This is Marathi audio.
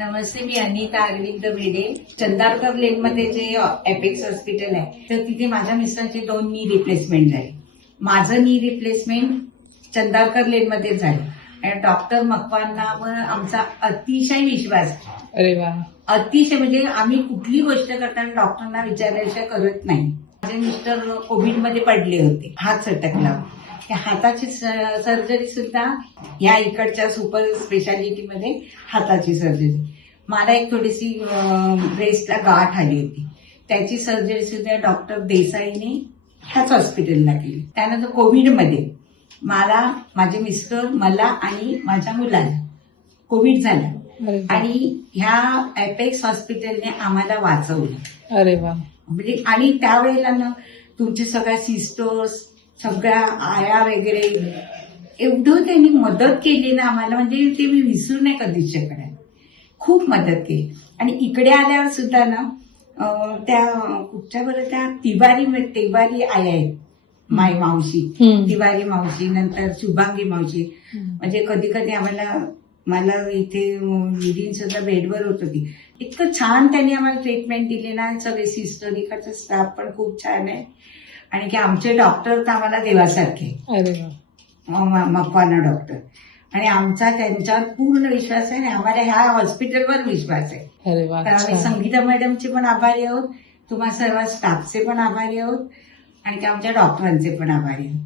नमस्ते, मी अनिता अरविंद भिडे. चंदारकर लेन मध्ये जे एपेक्स हॉस्पिटल आहे तर तिथे माझ्या मिस्टरांचे 2 नी रिप्लेसमेंट झाले. माझं नी रिप्लेसमेंट चंदारकर लेन मध्ये झालं आणि डॉक्टर मकवानवर आमचा अतिशय विश्वास. अरे वा. अतिशय म्हणजे आम्ही कुठली गोष्ट करताना डॉक्टरांना विचारल्याशिवाय करत नाही. माझे मिस्टर कोविडमध्ये पडले होते, हात सटकला. त्या हाताची सर्जरी सुद्धा या इकडच्या सुपर स्पेशालिटीमध्ये हाताची सर्जरी. मला एक थोडीशी ब्रेस्टला गाठ आली होती, त्याची सर्जरी सुद्धा डॉक्टर देसाईने ह्याच हॉस्पिटलला केली. त्यानंतर कोविडमध्ये मला, माझे मिस्टर, मला आणि माझ्या मुलाला कोविड झाला आणि ह्या एपेक्स हॉस्पिटलने आम्हाला वाचवलं. अरे वा. म्हणजे आणि त्यावेळेला ना तुमचे सगळ्या सिस्टर्स, सगळ्या आया वगैरे एवढं त्यांनी मदत केली ना आम्हाला, म्हणजे ते मी विसरू नाही कधीच शकणार. खूप मदत केली. आणि इकडे आल्यावर सुद्धा ना त्या कुठच्या बरं त्या तिवारी आया आहेत, माय मावशी, तिवारी मावशी, नंतर शुभांगी मावशी. म्हणजे कधी कधी मला इथे विधीन सुद्धा बेडवर होत होती. इतकं छान त्यांनी आम्हाला ट्रीटमेंट दिली ना. सगळे सिस्टर, इकडचा स्टाफ पण खूप छान आहे. आणि की आमचे डॉक्टर तर आम्हाला देवासारखे. अरे वा. मकवाना डॉक्टर. आणि आमचा त्यांच्यावर पूर्ण विश्वास आहे आणि आम्हाला ह्या हॉस्पिटलवर विश्वास आहे. अरे वा. तर आम्ही संगीता मॅडमचे पण आभारी आहोत, तुम्हा सर्व स्टाफचे पण आभारी आहोत आणि आमच्या डॉक्टरांचे पण आभारी आहोत.